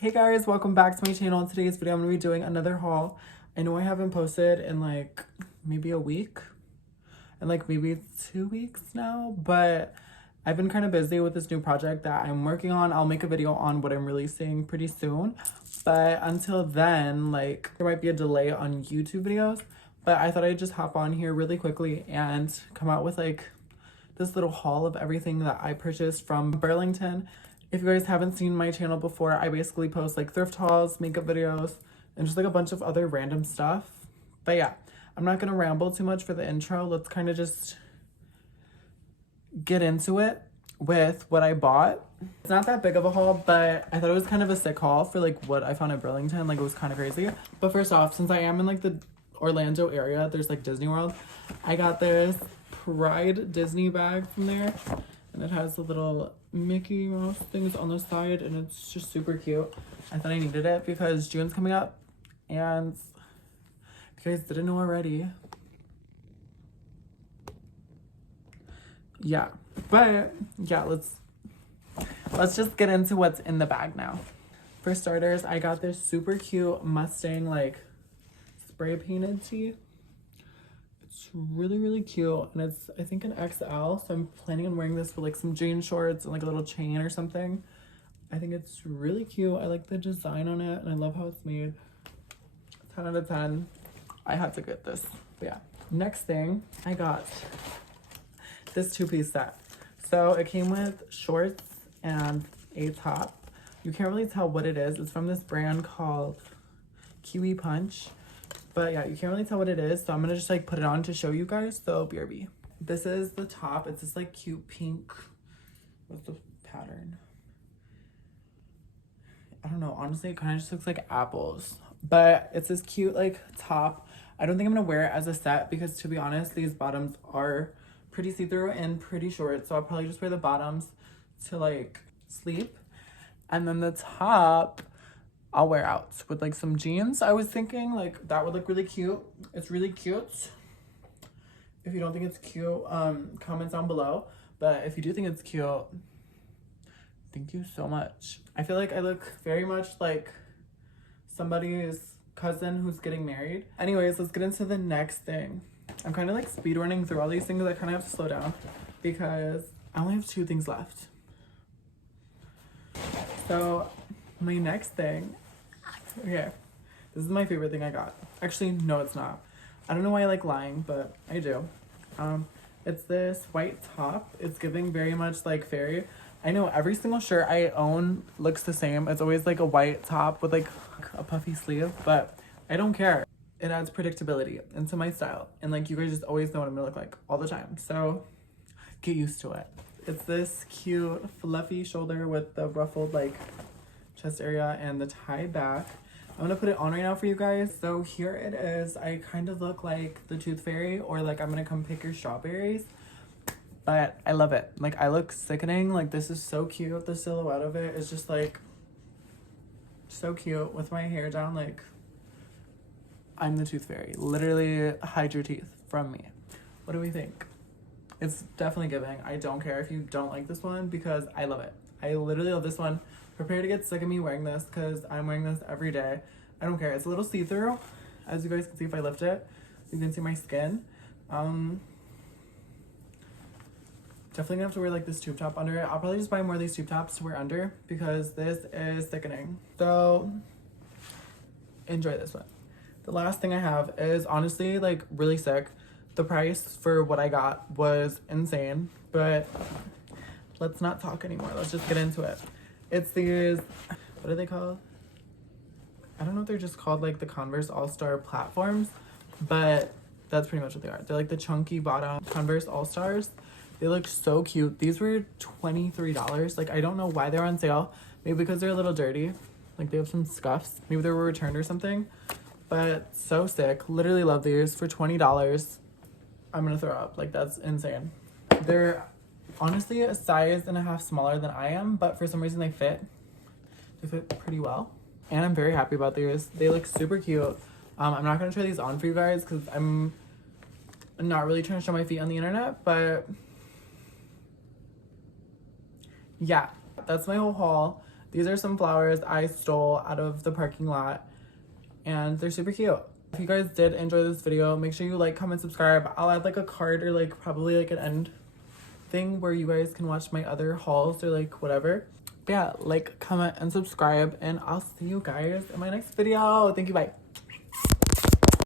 Hey guys, welcome back to my channel. In today's video, I'm going to be doing another haul. I know I haven't posted in like maybe a week and like maybe 2 weeks now, but I've been kind of busy with this new project that I'm working on. I'll make a video on what I'm releasing pretty soon, but until then, like there might be a delay on YouTube videos, but I thought I'd just hop on here really quickly and come out with like this little haul of everything that I purchased from Burlington. If you guys haven't seen my channel before, I basically post like thrift hauls, makeup videos, and just like a bunch of other random stuff. But yeah, I'm not gonna ramble too much for the intro. Let's kind of just get into it with what I bought. It's not that big of a haul, but I thought it was kind of a sick haul for like what I found at Burlington. Like it was kind of crazy. But first off, since I am in like the Orlando area, there's like Disney World. I got this Pride Disney bag from there, and it has the little Mickey Mouse things on the side, and it's just super cute. I thought I needed it because June's coming up, and if you guys didn't know already, yeah. But yeah, let's just get into what's in the bag now. For starters, I got this super cute Mustang like spray painted tee. It's really cute, and it's I think an XL, so I'm planning on wearing this with like some jean shorts and like a little chain or something. I think it's really cute. I like the design on it, and I love how it's made. 10 out of 10. I had to get this. But yeah, next thing, I got this two-piece set. So it came with shorts and a top. You can't really tell what it is. It's from this brand called Kiwi Punch. But yeah, you can't really tell what it is, so I'm gonna just like put it on to show you guys. So BRB. This is the top. It's this like cute pink. What's the pattern? I don't know. Honestly, it kind of just looks like apples. But it's this cute like top. I don't think I'm gonna wear it as a set because, to be honest, these bottoms are pretty see-through and pretty short. So I'll probably just wear the bottoms to like sleep, and then the top I'll wear out with like some jeans. I was thinking like that would look really cute. It's really cute. If you don't think it's cute, comment down below. But if you do think it's cute, thank you so much. I feel like I look very much like somebody's cousin who's getting married. Anyways, let's get into the next thing. I'm kind of like speed running through all these things. I kind of have to slow down because I only have 2 things left. So my next thing, okay, this is my favorite thing I got. Actually, no, it's not. I don't know why I like lying, but I do. It's this white top. It's giving very much like fairy. I know every single shirt I own looks the same. It's always like a white top with like a puffy sleeve, but I don't care. It adds predictability into my style. And like you guys just always know what I'm gonna look like all the time. So get used to it. It's this cute fluffy shoulder with the ruffled like chest area and the tie back. I'm gonna put it on right now for you guys. So here it is. I kind of look like the Tooth Fairy, or like I'm gonna come pick your strawberries, but I love it. Like I look sickening. Like this is so cute. The silhouette of it is just like so cute with my hair down. Like I'm the Tooth Fairy. Literally hide your teeth from me. What do we think? It's definitely giving. I don't care if you don't like this one because I love it. I literally love this one. Prepare to get sick of me wearing this because I'm wearing this every day. I don't care. It's a little see-through. As you guys can see if I lift it, you can see my skin. Definitely gonna have to wear like this tube top under it. I'll probably just buy more of these tube tops to wear under because this is sickening. So enjoy this one. The last thing I have is honestly like really sick. The price for what I got was insane, but let's not talk anymore. Let's just get into it. It's these, what are they called? I don't know if they're just called like the Converse All-Star platforms, but that's pretty much what they are. They're like the chunky bottom Converse All-Stars. They look so cute. These were $23. Like I don't know why they're on sale. Maybe because they're a little dirty. Like they have some scuffs. Maybe they were returned or something. But so sick. Literally love these for $20. I'm gonna throw up. Like that's insane. They're honestly a size and a half smaller than I am, but for some reason they fit pretty well, and I'm very happy about these. They look super cute. I'm not gonna try these on for you guys because I'm not really trying to show my feet on the internet, but yeah, that's my whole haul. These are some flowers I stole out of the parking lot, and they're super cute. If you guys did enjoy this video, make sure you like, comment, subscribe. I'll add like a card or like probably like an end thing where you guys can watch my other hauls or like whatever. But yeah, like, comment, and subscribe, and I'll see you guys in my next video. Thank you, bye.